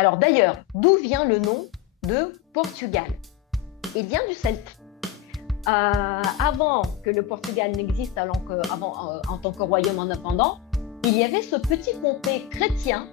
Alors d'ailleurs, d'où vient le nom de Portugal? Il vient du celte. Avant que le Portugal n'existe en tant que royaume indépendant, il y avait ce petit comté chrétien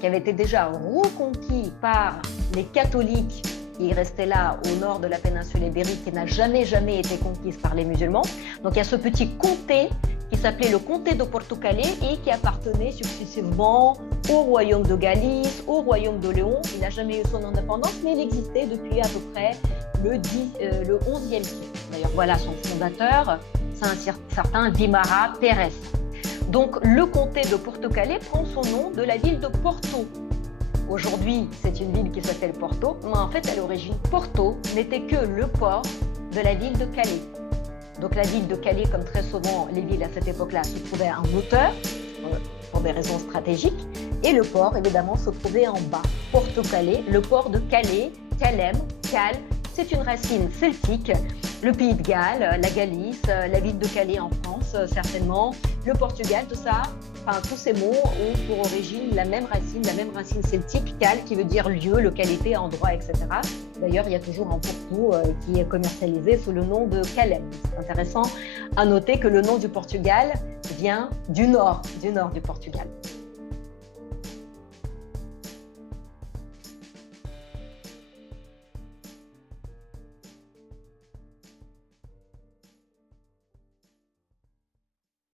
qui avait été déjà reconquis par les catholiques qui restaient là au nord de la péninsule ibérique, qui n'a jamais été conquise par les musulmans. Donc il y a ce petit comté qui s'appelait le comté de Portucalé et qui appartenait successivement au royaume de Galice, au royaume de Léon. Il n'a jamais eu son indépendance, mais il existait depuis à peu près le 11e siècle. D'ailleurs, voilà son fondateur, c'est un certain Guimara Pérez. Donc, le comté de Portucalé prend son nom de la ville de Porto. Aujourd'hui, c'est une ville qui s'appelle Porto, mais en fait, à l'origine, Porto n'était que le port de la ville de Calais. Donc, la ville de Calais, comme très souvent les villes à cette époque-là, se trouvait en hauteur, pour des raisons stratégiques, et le port, évidemment, se trouvait en bas. Porto-Calais, le port de Calais, Calem, Cal, c'est une racine celtique. Le pays de Galles, la Galice, la ville de Calais en France, certainement, le Portugal, tout ça, tous ces mots ont pour origine la même racine celtique, Cal, qui veut dire lieu, localité, endroit, etc. D'ailleurs, il y a toujours un fourre-tout qui est commercialisé sous le nom de Calem. C'est intéressant à noter que le nom du Portugal vient du nord du Portugal.